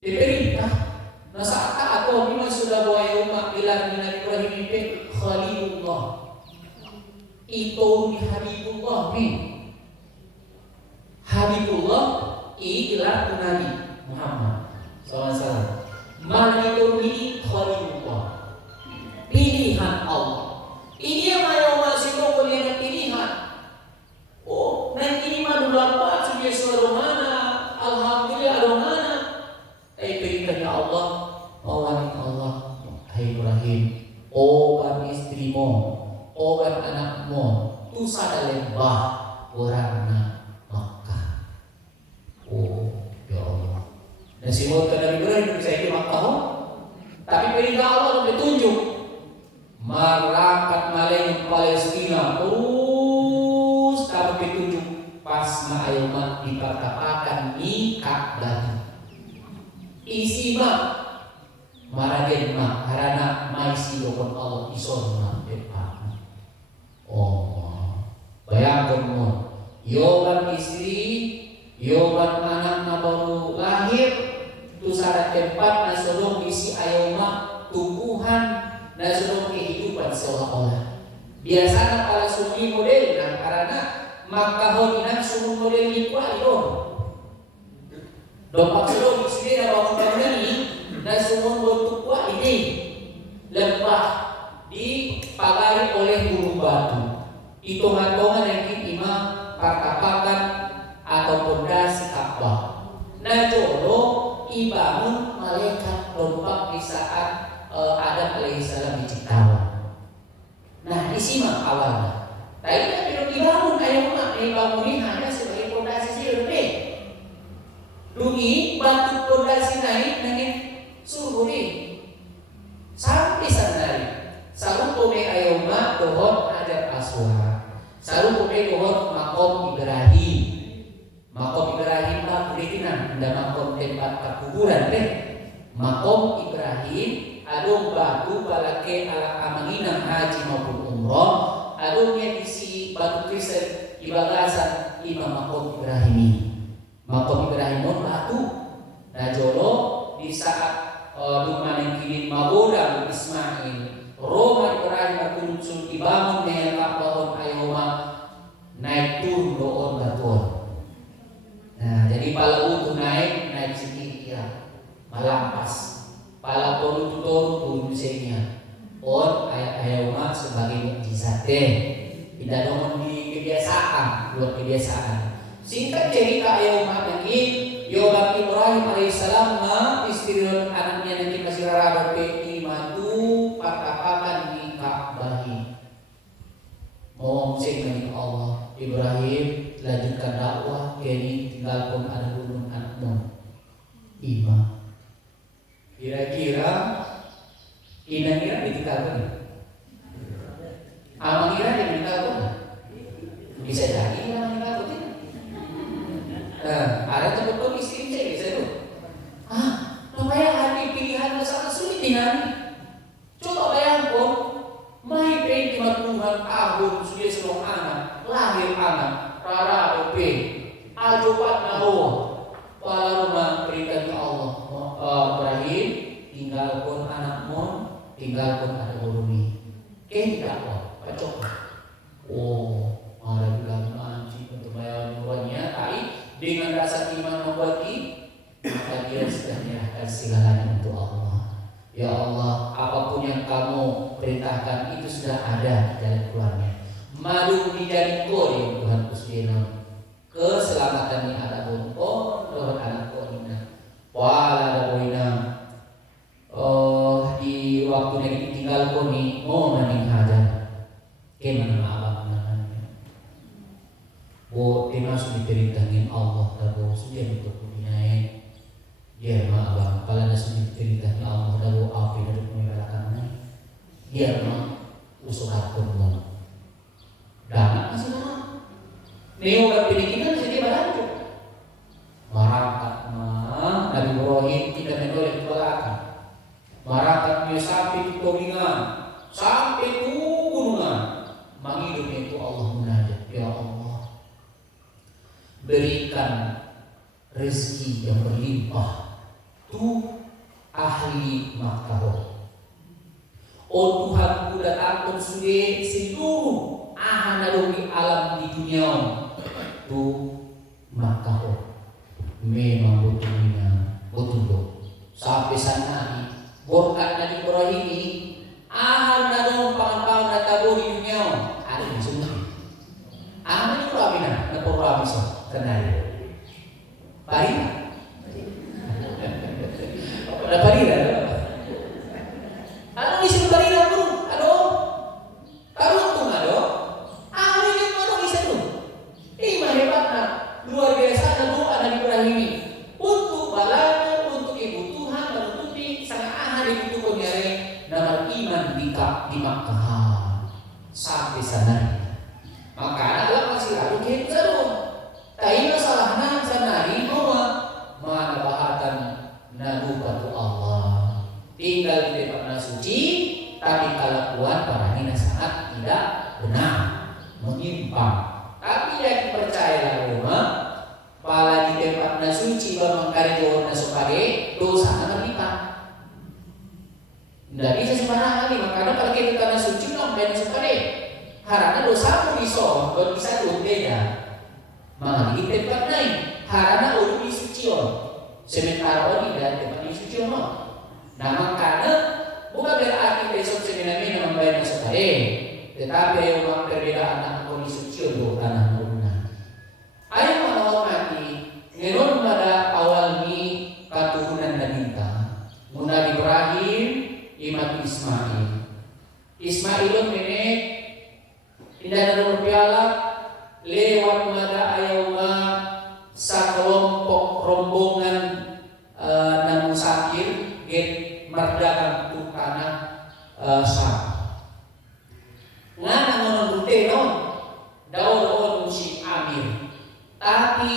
diperintah nasaka atau bima sudah buaya umat ilan min Ibrahim itu Khalilullah itu ni Habibullah ni Habibullah ilah Nabi Muhammad SAW. Mana itu ni Khalilullah pilihan Allah. Ini yang mahu masih mau kuliah pilihan. Oh, nanti ini mah dapat sudah suara mana? Alhamdulillah ada mana? Perintahnya Allah, awanin Allah, hai Ibrahim, obat istrimu, obat anakmu, tu sada lembah warna Makkah. Oh, ya Allah. Dan si Nabi Ibrahim bisa di Makkah, tapi perintah Allah ditunjuk. Merakat Malaysia Palestina terus tapi ditunjuk pas ma'ayumat dikatakan di Ka'bah. Isi mah maraden mah karena maisi dokon Allah isonna depan. Oh, bayangkan mo, yogan istri, yogan anak baru lahir, tu syarat tempat nasolong isi ayoma tumbuhan nasolong kehidupan seolah-olah. Biasanya para sumi model dan karena makahoninan sumi model ikuali dong. Dompak selo sini ada bangunan ini dan semua bentuk kuat ini lembah dipagari oleh gunung batu. Hitungan-hitungan yang imam partapakan atau pondasi Ka'bah. Nah jolo ibangun malaikat dompak di saat Adam alaihissalam diciptakan. Nah isiman awalnya. Tapi kan dibangun ayam dibangun ini hanya sebagai pondasi sendiri. Dungi batu pondasi naik dengan suruh ni sampai sanari. Sarung pome ayoma dohon ada aswa. Sarung pome dohon makom Ibrahim. Makom Ibrahim lah kulikinan. Ada makom tempat kuburan deh. Makom Ibrahim adung batu balake ala amanginang haji maupun umroh. Adungnya isi batu kristal di bagasan imam makom Ibrahim ini. Makom Ibrahim batu. Nah jolo di saat Luqman yang kini maboda Ismail Roma Ibrahim berkuncul dibangun dengan Ka'bah ayoma naik turun doon batuan. Nah jadi pala itu naik sedikit ya malampas. Pala turun turun senya. On ayoma sebagai mukjizat tidak dong di kebiasaan buat kebiasaan. Singkat cerita ayoma lagi Yobat Ibrahim alaihissalam istri dan anaknya nanti masih rada imatu patapakan di Ka'bah. Mau dengan Allah Ibrahim lanjutkan dakwah kini tinggalkan anak gunung anakmu imam. Kira-kira kira ditinggalkan amang kira ditinggalkan bisa jadi amang ditinggalkan. Ada betul istri saya bisa itu. Namanya hati pilihan sangat sulit dengan. Coba bayangkan, mai pay 50 tahun sudah selong anak, lahir anak, rara ope, ajopat nawa, pala rumah perintahnya Allah. Ibrahim tinggalkan anakmu, tinggalkan anak burumi. Tidak kok, pacok. Oh, ada bilang anjing untuk bayar nurannya, tapi dengan rasa iman membuati maka dia sudah menyerahkan segalanya untuk Allah. Ya Allah, apapun yang kamu perintahkan itu sudah ada jalan keluarnya. Madu dijadi kau Tuhan Kusdina. Keselamatan ini ada bonpon doa anak kau ini. Wala ada boina. Di waktu yang ditinggal kau ni mau maning hajar. Kemana abang namanya? Bo dimasuk diperintahkan Allah tahu sudah untuk dunia. Dia mah abang kalau nasi diperintahkan Allah tahu apa dari pengelolaannya. Dia mah usaha pun. Dan masih mana? Neo berpilihan jadi barancu. Marakat mah Nabi Ibrahim tidak menolak belakang. Marakat dia sampai ke Tolingan, sampai ke gunungan. Mengidupnya itu Allah munajat, ya Allah. Berikan rezeki yang berlimpah. Tuh ahli Makkah. O Tuhan ku datang sude seluruh ahana di alam di dunia tu Makkah. Memang betul sampai sana berkat Nabi Ibrahim ini ahana dong pangan-pangan na tabo di dunia ada di semua. Ahana itu ramina na porami so kenal. Parina. Ada parina. Ano isang parina mo? Ano? Karuntung ano? Ahli yung ano isa doon. Mahebat na. Luar biasa na doon Nabi Ibrahim ini. Untuk balanya, untuk kebutuhan, menutupi sangat ahli dibutuhkan nyari na beriman di Makkah. Sampai sana. Maka alam masih lalu kita doon. Tapi masalahnya sanari bahwa mana bahatan nadubatu Allah tinggal di tempat suci, tapi kelakuan parahnya sangat tidak benar, menyimpang. Tapi yang percaya rumah, pala di tempat suci bangkari jauh nasukare dosa berlipat. Tidak bisa sembarangan nih, makanya kalau kita tanah suci nampak nasukare, harana dosa pun bisa beda. Mga di tempat lain, harana ulo di suci sementara di tempat di suci Nah makanya bukan berarti besok seminarnya membayar sekali, tetapi ayo memang perbedaan anak di suci untuk tanah luna. Ayo menghormati, ngeron pada awal ni keturunan Nabi Nabi Ibrahim, Imam Ismail. Ismailun ini tidak ada berpiala. Lewat mada ayoma sakelompok rombongan namun sakir get merdakan tu tanah Syam. Ngana ngono ruteno daun musim amir. Tapi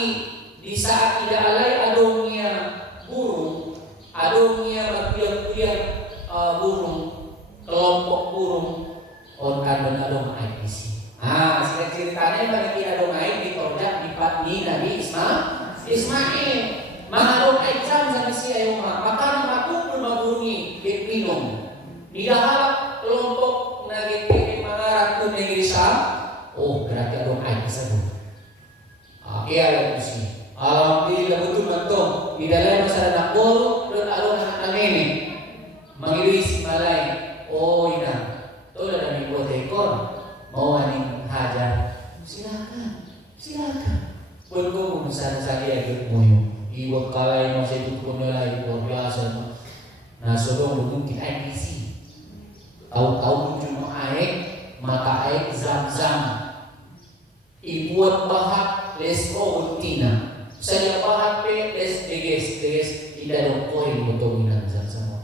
di saat tidak alai adongnya burung, adongnya berpiak-piak burung, kelompok burung on kadon adong aisi. Ceritanya bagi adong air ditorjak di Nabi Ismail. Mengadong air jam sama si ayoma. Maka aku bermabungi minum. Di dalam kelompok nagiti mengarah ke negeri Syam. Oh, berarti adong air tersebut. Iya lagi sih. Alhamdulillah betul betul. Di dalam masyarakat bolu dan adong anak nenek mengiri si malai. Oh ina. Tuh ada dibuat ekor. Mau aning hajar. Silakan. Pun misalnya saya ikut moyo. Iwak kalai masih itu pun lagi luar biasa. Nah, sodong mungkin IPC. Tahu-tahu cuma air, mata air zam-zam. Ibuat bahat les tina. Saya bahat pe les deges tidak dong poin untuk minat zam-zam.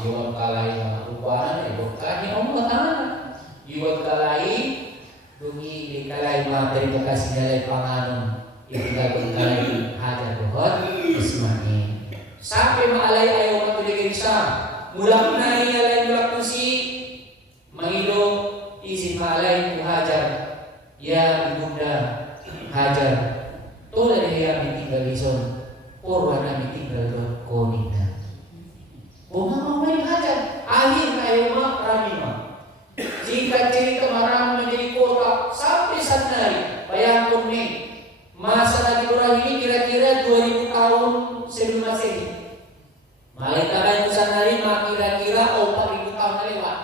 Iwak kalai rupanya iwak kalai tangan. Iwak kalai dungi di kalai terima kasih nilai panganon istilah kalai hajar dohot Ismail sampai maalai ayo matu di Kirsa mulak nai alai mulak tusi mangilo izin maalai ku hajar ya ibunda hajar tola dia ditinggal ison porwana ditinggal konina mau main hajar akhir ayo mak ramima jika cerita marah menjadi kota sampai saat hari bayangkan nih masa Nabi Ibrahim ini kira-kira 2000 tahun sebelum Masehi. Malaikat itu saat hari kira-kira 4000 tahun lewat.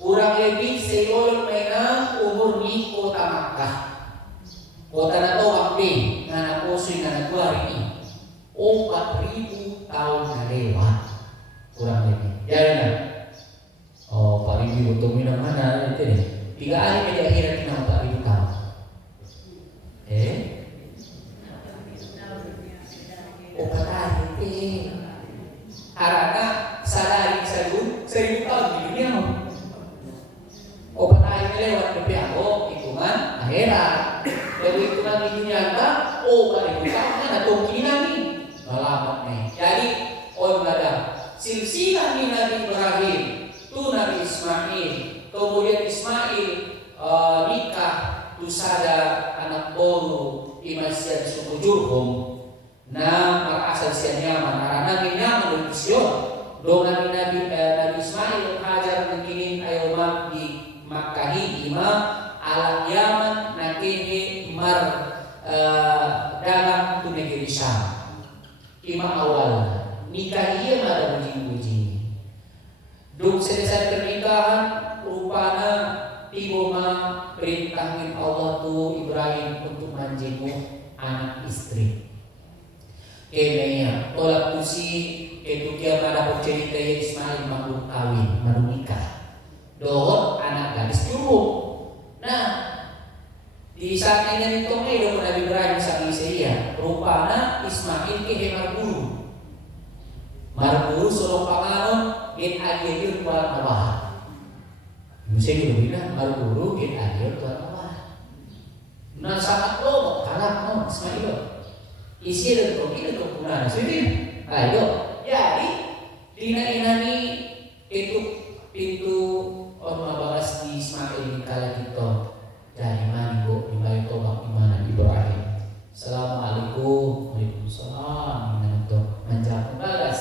Kurang lebih seorang mereka umur di kota Makkah. Kota nato waktu ngana posisi ngana hari ini 4000 tahun lewat kurang lebih. Jangan. Oh, Pak Ribu untuk minum mana itu nih? 3 hari meja akhirat kita Pak Ribu tahu. Oh, patah harana sadari seribu tahun di dunia. Oh, patah lewat lebih hitungan akhirat. Dari hitungan di dunia oh, Pak Ribu tahu kan ada kemungkinan nih. Lama nih. Jadi, ada silsilah nih Nabi Ibrahim. Tu Nabi Ismail, kemudian Ismail nikah tu sada anak bolu imasian suku Jurhum. na marasal siya Yaman arana Yaman utusyon dongan Nabi Ismail Hajar nagkinin ayaw di Makkahi ima alam Yaman nakini dalam tu negeri Syam ima awal nikah iya ada bujing-bujing duk selesai pernikahan rupana tiboma perintahkan Allah tu Ibrahim untuk menjenguk anak istri kayaknya tolak tusi itu dia pada bercerita ya Ismail mahu kawin mahu nikah dohot anak gadis cukup nah di saat ini itu Nabi Ibrahim sang Isaiah rupana Ismail ke marburu solong panganon git agil tuan nawah mesti gitu bilang marburu git agil tuan nawah nah sangat loh kalah no Ismail isi dan kopi dan kepunan sini ayo jadi dina inani itu pintu orang balas di Ismail kala kita dari mana bu di bayi tobak di mana Ibrahim Assalamualaikum Waalaikumsalam menjawab balas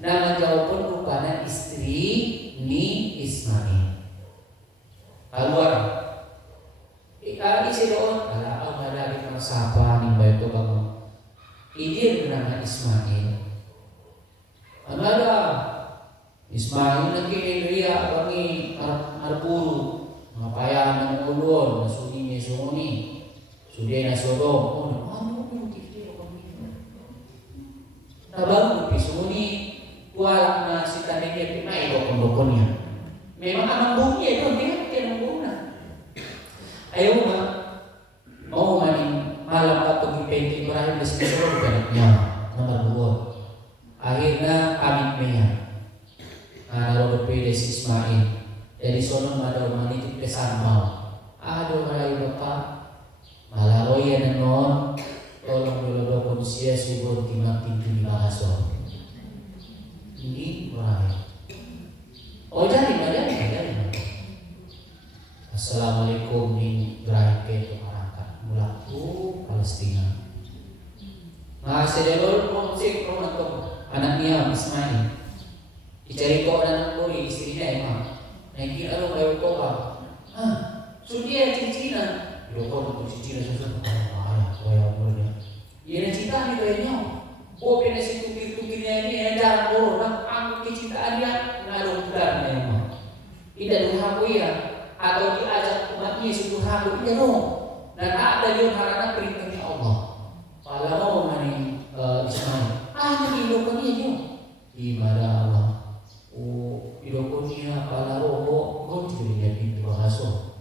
nah menjawab pun rupanya istri ni Ismail keluar kali sedon kalau Allah dari sapa di bayi tobak ini bernama Ismail. Ada Ismail lagi dia bangi arburu ngapayan ng ulon nasuni ni suni sudah nasodong nabang pisuni tualang na si tanenya pinay dokon-dokonnya memang amang buknya itu dia kaya nang ayaw nga mau maning malam kapag ipenti marahil na sinusunod ganapnya nomor 2 akhirnya amit niya naroon pwede si Ismail dari sono madaw manitip kesan mau aduh maray bapak malaroy yan noon tolong dulu siya siguro timang pintu di Bakaso hindi maray jadi Assalamualaikum ni Ibrahim keto mulaku Palestina. Nah, sedulur musik romantok anaknya Ismail. Dicari kok anak boy istrinya emang. Naikin alo kayo ko ba? Sudia cincina. Loko untuk cincina susun. Kaya boleh. Iya cinta ni kayaknya. Oh, pena si tukir-tukirnya ini jarang boh. Nak aku kecintaan dia ngalung bulan emang. Tidak durhaku ya. Atau diajak umatnya si durhaku iya dong. Dan ada yang karena perintahnya Allah. Kalau mau mani Ismail, ini idokonia juga. Ibadah Allah. Oh, idokonia kalau kau tidak jadi bahasa.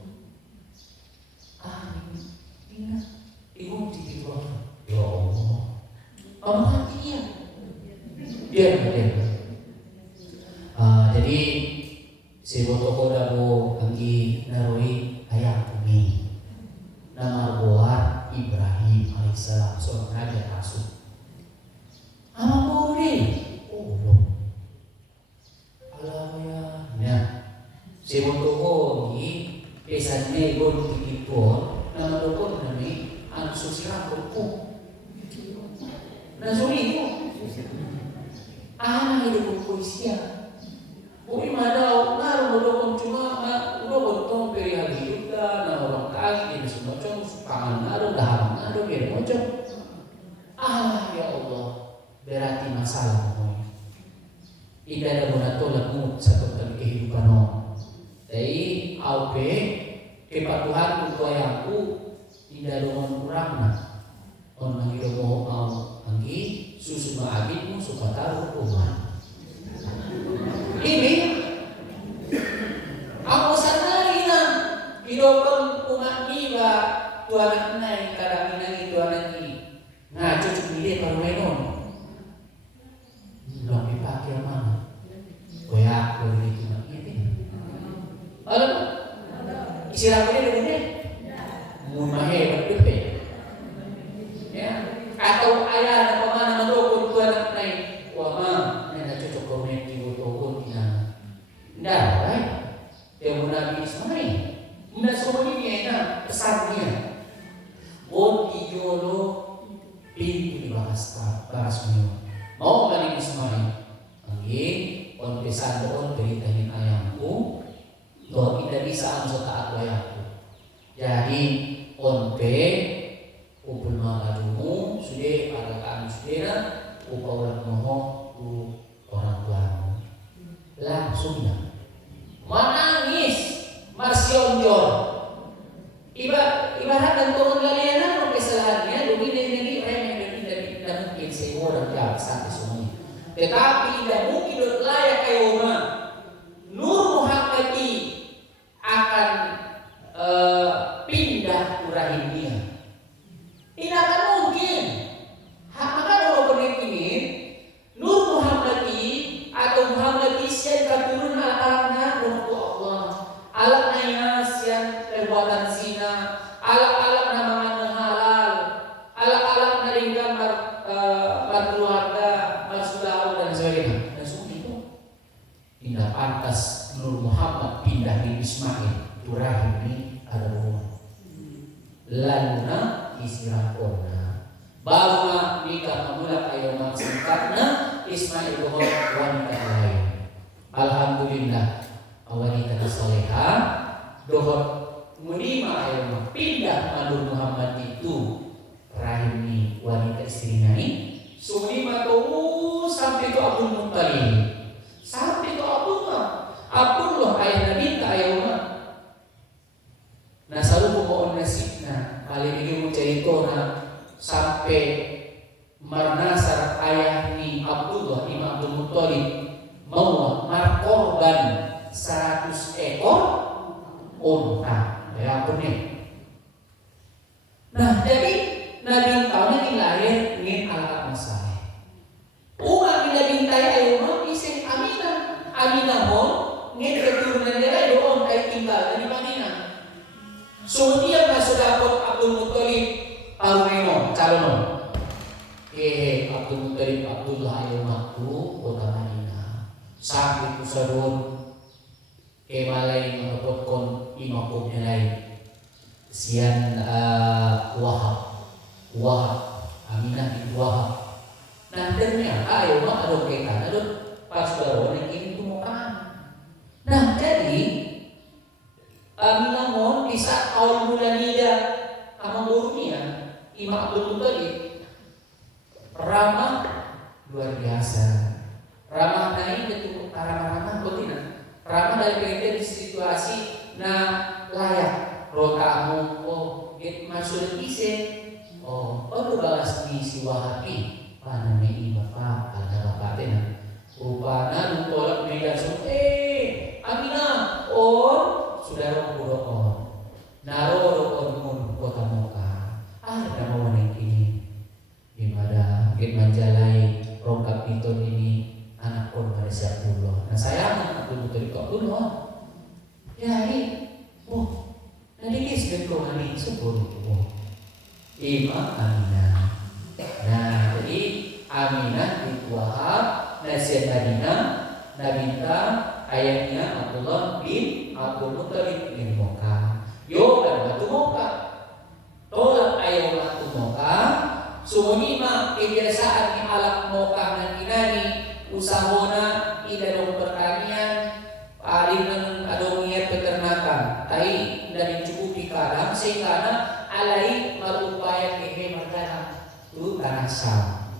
Ini ibu tidak bahasa. Ya Allah. Amatnya. Biar. Jadi si botoko dabo anggi naroi ayat ini. Nama buat Ibrahim alaihissalam seorang nabi rasul. Apa boleh? Oh belum. Alhamdulillah. Nah, si botoko ini pesannya ibu dikipun nama dokon nami ansusira kuku. Nah suri itu. Hidup polisia. Ui madau naruh dokon cuma udah botong perihal hidup dan orang kaki ini semua pangan naruh daham naruh biar mocok. Ya Allah berarti masalah semuanya. Tidak ada guna tolak satu kali kehidupan Tapi AUP kepatuhan untuk ayahku tidak ada kurang orang hidup mau anggi susu maabitmu suka taruh rumah. Ini aku sadari na hidupkan umat nila tuan naik kadang inang itu anak ini nah cucuk ini kalau menon belum dipakai mana koyak boleh itu ini halo istirahat ini begini mumahe berdepe ya atau ayah ada pemana mendukung tuan naik wama Ismail. Angin, on pesan doon perintahnya ayamku, doa tidak bisa ansur taat wayangku. Jadi on pe upul makadumu sudah pada kami sudah upaulah moho ku orang tuamu. Langsungnya menangis, marsionjol. Ibarat dan turun lalianan kesalahannya demi negeri remeh dan tidak mungkin seorang jawab sampai semuanya. Tetapi tidak mungkin layak ayoma Nur Muhammadi akan pindah ke rahimnya. Tidak akan mungkin. Maka kalau penekinin Nur Muhammadi atau Muhammadi yang turun anak-anaknya untuk Allah, anak-anaknya yang perbuatan zina, anak-anak nama halal, anak-anak naringga berkeluarga, bersaudara dan sebagainya. Dan semua itu tidak pantas Nur Muhammad pindah di Ismail. Turahim ini ada rumah. Lalu istirahatnya. Baru nikah memulai ayam singkatnya Ismail bohong wanita lain. Alhamdulillah wanita soleha dohor menerima ayam pindah Nur Muhammad itu rahim ni wanita istrinya ini. Sumima tuh sampai tu Abdul Muttalib, sampai tu Abdullah ayah Nabi ayam. Nah selalu mohon nasibna kali ini menceritakan sampai marnasar ayah ni Abdullah Imam Abdul Muttalib mau markorban 100 ekor unta. Ya ampun nih. Nah jadi Nabi tahun ini lahir ingin alat masalah. Umat Nabi tahu ayah isi Aminah pun ingin keturunan dia doon ay tinggal di Madinah. So dia masuk dapur Abdul Muttalib Al-Maimon calon. Abdul Muttalib Abdullah ayomatu kota Madinah. Sampai ku sarun malay menepot kon imakum nilai sian Wahab Aminah bin Wahab. Nah ternyata ayomah ada kaitan ada pas baru yang ini tumukan. Nah jadi Aminah mohon di saat awal bulan Nida sama burungnya Imam Abdul Muttalib ramah luar biasa. Ramah naik itu ramah betina. Ramah dari perintah di situasi layak. Rotamu get masuk ise. Baru balas ni si Wahabi. Paname bapak ada bapak tena. Rupana tolak medan Aminah saudara burukon naro rokon kota Moka ada mau ini gimana manjalai rongkap piton ini anak kon pada siapullah. Nah sayang aku betul kok dulu jadi nanti kisah kau hari sebelum Imam Aminah. Nah jadi Aminah di Wahab nasihat Madinah Nabita ayahnya Abdullah bin Abdul Muttalib bin Moka. Yo dan batu Moka. Tolak ayah batu Moka. Sumima kebiasaan ni alak Moka dan inani usahona idadong pertanian paling adong niat peternakan. Tai dan mencukupi kadang sehingga alai marupaya kehe margana tu tanah sam.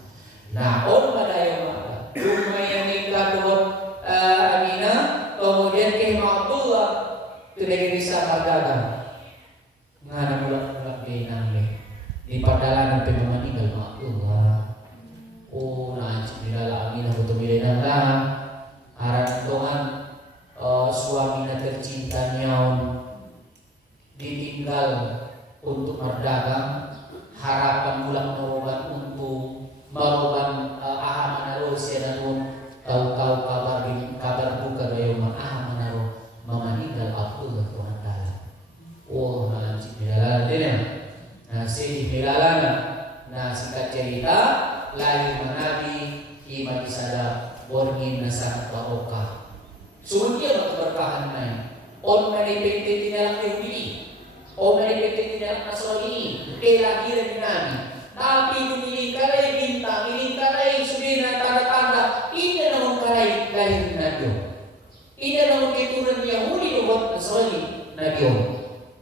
Nah on pada ayah Moka. Lumayan nikah doon Aminah kemudian kehimah Abdullah tidak bisa berdagang ngana mulak-mulak benang di padalan sampai meninggal Abdullah. Nanti di dalam Aminah betul benang lah harap Tuhan suaminya tercintanya ditinggal untuk berdagang harapan mulak merobat untuk merobat ahamana rosenanun tahu-tahu kabar buka dari rumah menaruh meninggal Abdullah Tuhan taala. Nanti bilalan dia. Si bilalan. Singkat cerita lahir Nabi Imam Sada borgin sangat barokah. Suruhnya bertahan naik. Menipiti tindak Yahudi. Menipiti tindak Nasrani. Kelahiran Nabi. Tapi ini kalai bintang, ini kalai subina tanda-tanda soli nabion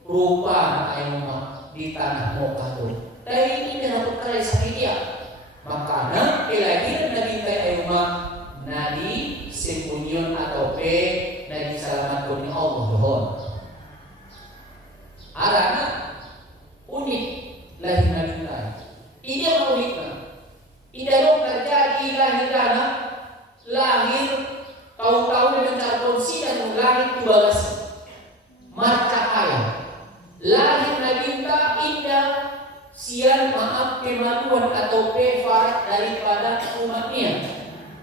rupa ayo mah di tanah Mekah tuh. Dari ini dapat kali sahidia. Makanya kelahiran Nabi ayo mah Nabi Simpunyon atau P Nabi Salamat kurnia Allah dohon. Arana unik lahir Nabi Ibrahim. Ini yang uniknya. Tidak dong terjadi lahirana lahir tahun-tahun dengan terkonsi dan lahir tubalas marca ayah. Lahir Nabi indah sian maaf kemaluan atau pefarat daripada umatnya.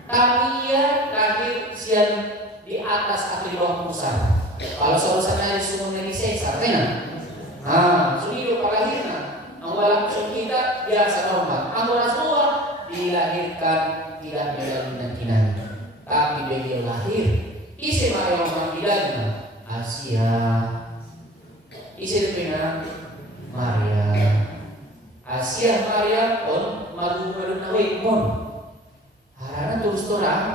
Tapi ia lahir sian di atas kaki bawah Musa. Kalau saudara semua dari Caesar, sudah palahirna. Awal kita biasa normal. Anggota semua dilahirkan tidak melalui kinani. Tapi beliau lahir isi yang panggilannya Asia, isi dengan Maria. Asia Maria pun malu nawikmun. Harana terus terang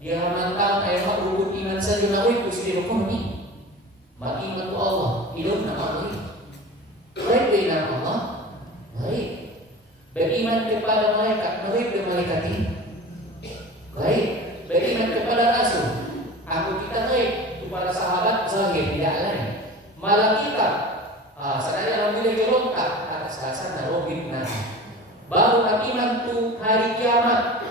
dia mantap ayat rukun iman saja nawik kusti rukun ni. Maki iman tu Allah hidup nama Allah. Baik dengan Allah, baik. Beriman kepada malaikat, baik dengan malaikat ini. Baik. Beriman kepada Rasul. Aku kita baik kepada sahabat zahir tidak lain. Malah kita sebenarnya alhamdulillah gerontak atas dasar narobin nanti. Baru beriman tu hari kiamat.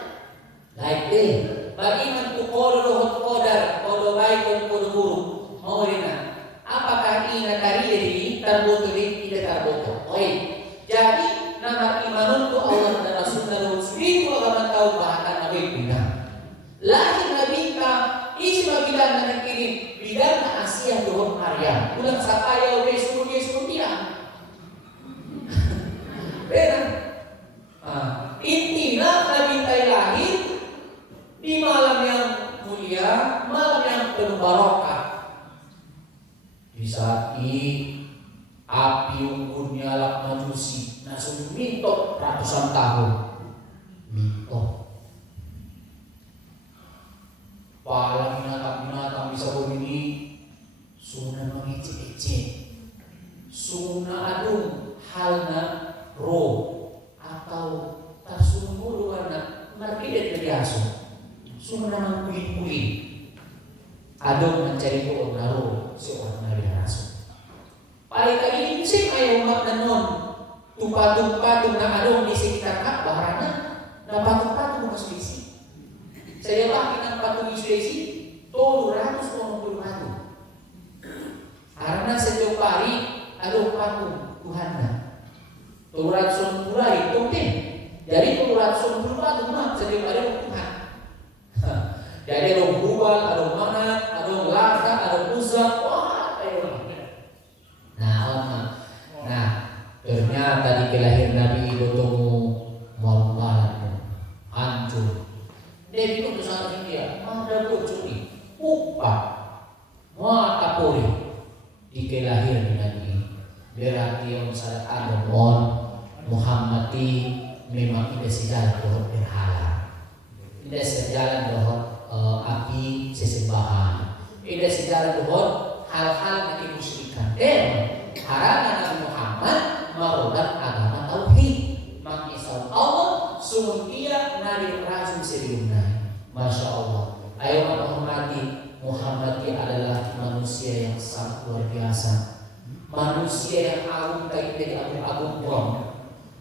Like day. Beriman tu kodoh kodar, kodoh baik dan kodoh buruk. Mau dengar? Apakah ini tadi jadi terbutuh tidak terbutuh? Baik. Jadi nama iman itu Allah dan Rasulullah itu akan tahu bahkan nabi bina. Lahir Nabi isi bagian dan kini bidang Asia dohon Maryam. Bulan sapaya oleh suruh dia. Benar. Intinya Nabi lahir di malam yang mulia, malam yang penuh barokah. Di saat api unggun nyala manusia, langsung mintok ratusan tahun. Mintok. Para binatang bisa begini, suna mengecek-ecek, suna adung halna roh atau tarsuna mulu warna markidet beriasu, suna mengkulit-kulit, adung mencari roh naruh seorang dari rasul. Paling kali ini sih ayo umat nanon, tumpah-tumpah na adung di sekitar Ka'bah karena na patung-patung masuk isi. Saya pakai patung Yesus itu 280 patung. Karena setiap hari ada patung Tuhannya. 280 itu kan. Jadi 280 patung mah setiap hari Tuhan. Jadi ada Hubal, ada Manat, ada Lata, ada Uzza, wah ayo. Nah, ternyata di kelahiran Nabi itu malam hancur. Dia itu kesalahan dia, ada bocori, upah, mata pori di kelahiran Nabi. Berarti yang saat ada Muhammadi memang tidak sejalan dengan berhala, tidak sejalan dengan api sesembahan, tidak sejalan dengan hal-hal yang dimusyrikan. Dan harapan Nabi Muhammad merupakan agama tauhid, mengisahkan Allah sungguh Nabi Rasul sebelumnya. Masya Allah. Ayo menghormati Muhammad adalah manusia yang sangat luar biasa. Manusia yang agung dari agung prom.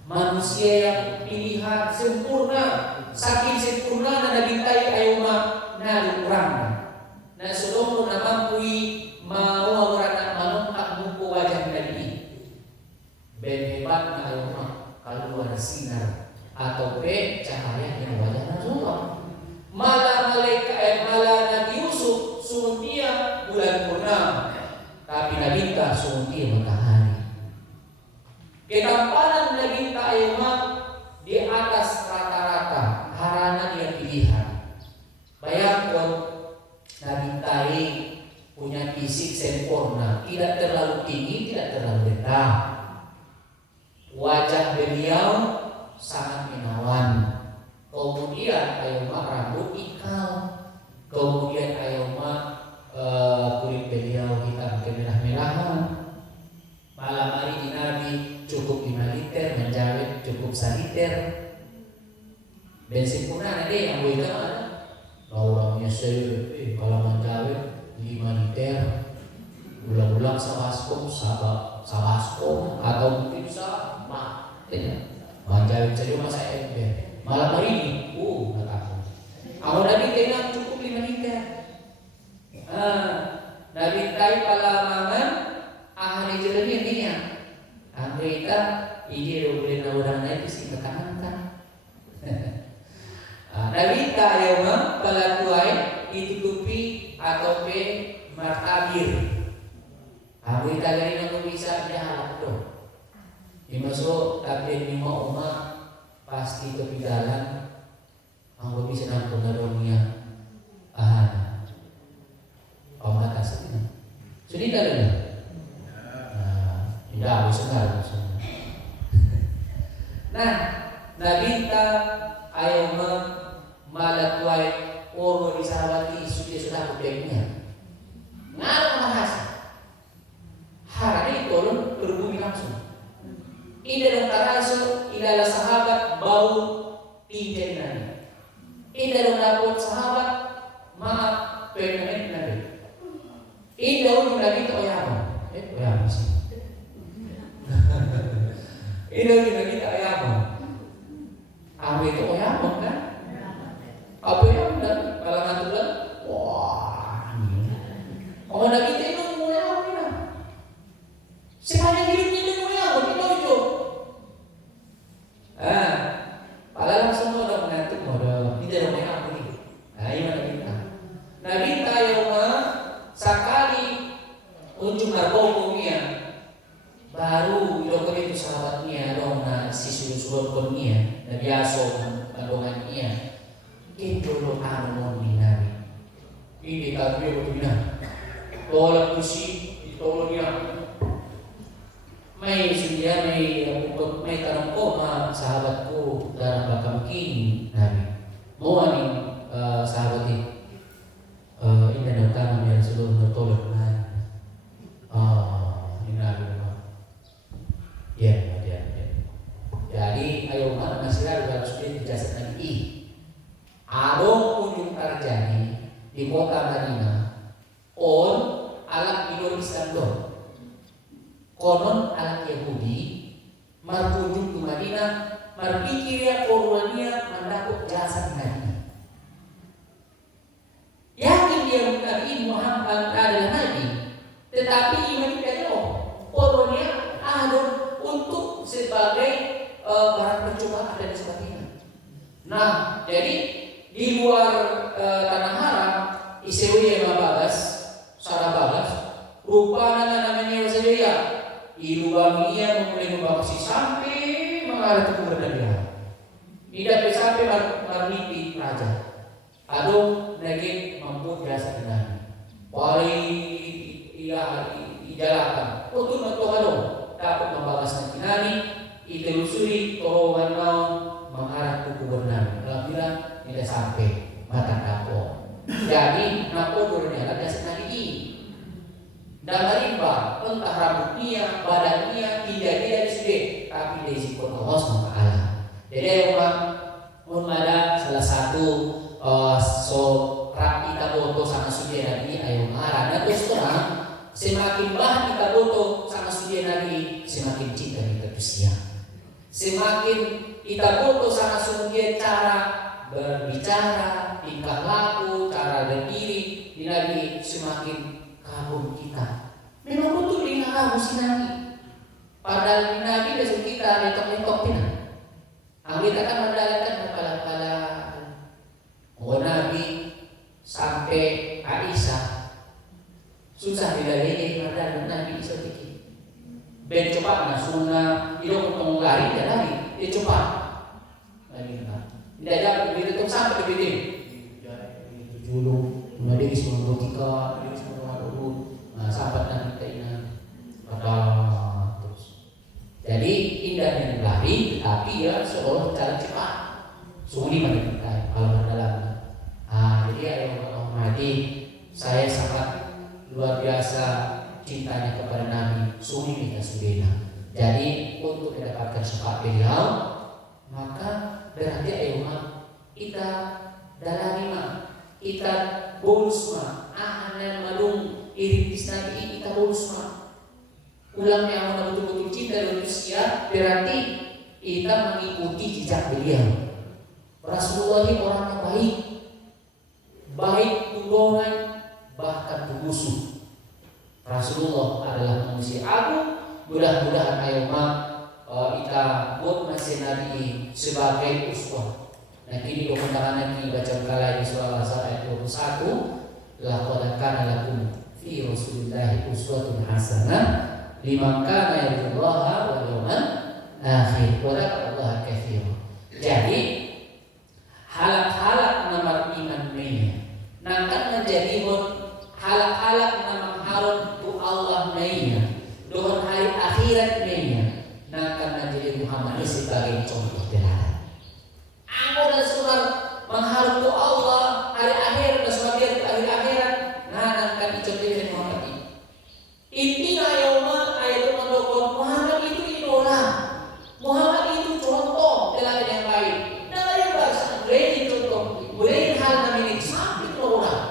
Manusia yang pilihan sempurna. Saking sempurna Nabi Tayyib ayo nabi orang. Nah sebelum mampu mau orang manungkak muka wajah Nabi. Behebat ayo keluar sinar atau cahaya yang wajah Rasulullah. Malah Nabi Yusuf sungguh dia bulan purnama, tapi Nabi tak sungguh dia matahari. Ketampanan Nabi tak di atas rata-rata, harana dia pilihan. Bayangkan Nabi Ta'i punya fisik sempurna, tidak terlalu tinggi, tidak terlalu rendah. Wajah beliau sangat menawan. Kemudian ayoma rambut ikal, kemudian ayoma kulit beliau hitam ada yang beda ada. Orangnya saya palaman gawe di militer, ulang-ulang sa baskom atau mungkin sa manjawab saja masa malam hari ini, natakot. Ako nabintay cukup 5 liter. Nabintay palamangan, ahli jernih intinya. Ang kita, hindi boleh na orang na ito si katangan. Nabintay ayaw nga palatuay, itutupi atau pe martabir. Ang kita galing ang umisa, dihalap to. Imaso, tablet ni mo pasti tepi jalan ang bisa nang pengaruh niya pembatas ini sudah ada tidak bisa nggak nah nabita ayaw malatuay oro di sawati sudah kubeknya ngarang mahas haranya tolong berbumi langsung ida dong taraso ida sahabat bau pinjaman ida dong dapot sahabat maaf penamen nabi ida dong nabi itu ayam ayam sih ida dong nabi itu ayam apa itu ayam kan apa yang dan kalangan tulen wah oh nabi itu mulai apa ini sepanjang hidupnya dia mulai apa itu pala langsung mo daw natin mo hindi daw may ako ni. Ayun na nabita yung sakali unjung arbong niya baru ilo ko dito sahabat niya dong na sisusunod ko niya nabiyaso ng alungan niya kintulo ano mo ni nabi hindi tayo ko na tolak ko si itolo niya may sundian may tanong ko mga sahabat ko darang bakang kini nabi mo aning sahabat ina ng tanong niya sulong natulog na inabi naman yan jadi ayaw nga masila dalam sulit dijasa ng arong kunjung terjadi di kota Madinah on alat Islam doon konon anak Yahudi berkunjung ke Madinah, berpikir ya korbannya mendapat jasa Nabi. Yakin dia Nabi Muhammad adalah Nabi, tetapi iman dia korbannya ada untuk sebagai barang percuma ada di sebagainya. Nah, jadi di luar tanah haram, Isewi yang bagas, Sarah bagas, rupa namanya Rasulullah. Ilubanginya memulai membaksi sampai mengarah ke keberadaan. Tidak sampai marmiti raja. Atau lagi mampu jasa dengan. Paling ijalakan. Untuk mentohalo dapat membalaskan kinani. Itelusuri torowan naon mengarah ke keberadaan. Alhamdulillah tidak sampai mata dapo. Jadi napo berniaga jasa nagi. Dan marimba entah rambutnya, badannya tidak disebut, tapi disebut Allah SWT. Jadi ada salah satu so rapi kita foto sama sudia Nabi ayo marah. Terus terang semakin bahan kita foto sama sudia Nabi semakin cinta kita berusia. Semakin kita foto sama sudia cara berbicara, tingkah laku, cara berdiri di Nabi semakin kagum kita. Memang betul ini kamu si Nabi. Padahal di Nabi besok kita letok-letoknya. Kita kan mendalamkan kepala-kepala. Oh Nabi sampai Aisyah susah dilalui padahal Nabi bisa bikin. Ben cepat nasuna, itu untuk lari dan lari, dia cepat. Lagi kan. Tidak ada begitu sampai ke bidik. Julung, kemudian semua botika, sahabat Nabi Taina terus. Jadi indahnya lari, tapi ya seolah cara cepat. Sungguh mana kita kalau dalam. Jadi ayo Madi, saya sangat luar biasa cintanya kepada Nabi. Sungguh kita sudah. Jadi untuk mendapatkan syafaat beliau, maka berarti ayo kita dalami mah, kita bonus mah, ahanan malung irintis nabi kita bonus mah. Ulang yang mana betul-betul cinta dan usia berarti kita mengikuti jejak beliau. Rasulullah ini orang yang baik, baik tunggongan bahkan tunggusu. Rasulullah adalah manusia agung. Mudah-mudahan ayo mah kita buat masih nabi sebagai uswah. Nah kini dokumentan lagi baca kala di surah Al-Asr ayat 21. Laqad kana lakum fi Rasulillahi uswatun hasanah liman kana yarjullaha wal yawmal akhir wa dzakarallaha katsiran. Jadi halak-halak nama iman nanya nanti menjadi halak-halak nama harun tu Allah nanya dohon hari akhirat nanya nanti menjadi Muhammad sebagai contoh teladan. Aku dan surat mengharap tu Allah hari akhir dan sebagai hari akhirat nah nanti contohnya Muhammad ini. Intinya ayat itu mendukung Muhammad itu idola. Muhammad itu contoh teladan yang baik. Nah yang bahasa boleh contoh, boleh hal namanya sampai orang.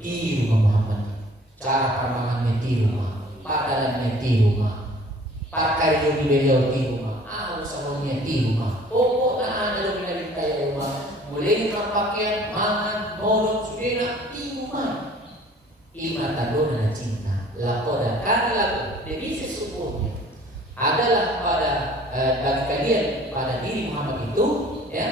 Tiru Muhammad. Cara pandangannya tiru mah, padalannya tiru mah, pakai yang beliau tiru mah, usahanya tiru mah. Pokok ada lebih dari mah, boleh pakaian, mangan, modal, sudah tiru mah. Iman tandon dan cinta. Lakoda kan laku demi sesungguhnya adalah pada bagi kalian pada diri Muhammad itu ya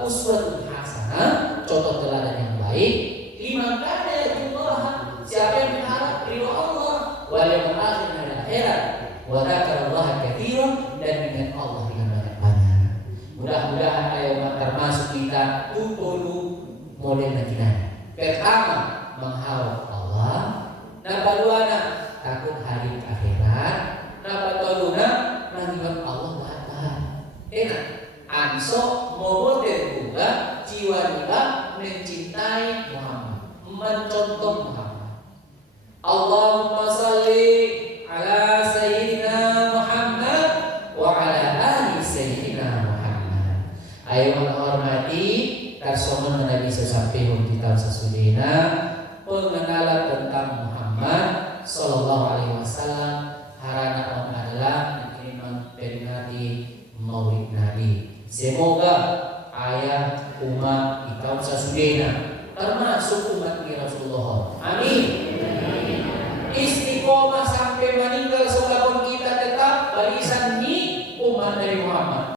uswatun hasanah contoh teladan yang baik liman kana yarjullaha siapa yang berharap ridho Allah wal yawmil akhir dan akhirat wa dzakarallaha katsiran dan dengan Allah dengan banyak-banyak. Mudah-mudahan ayo termasuk kita tupulu model kita. Pertama mengharap Allah. Napa duana takut hari akhirat. Napa toluna mengingat Allah Ta'ala. Enak. Ansok model juga jiwa kita mencintai Muhammad, mencontoh Muhammad. Allahumma salli ala sayyidina Muhammad wa ala ali sayyidina Muhammad. Ayo menghormati kasongan Nabi sesampihun kita sesudina pengenalan tentang Muhammad sallallahu alaihi wasallam harana on adalah dikiriman peringati Maulid Nabi. Semoga ayah umat kita sesudina termasuk umat Rasulullah. Amin.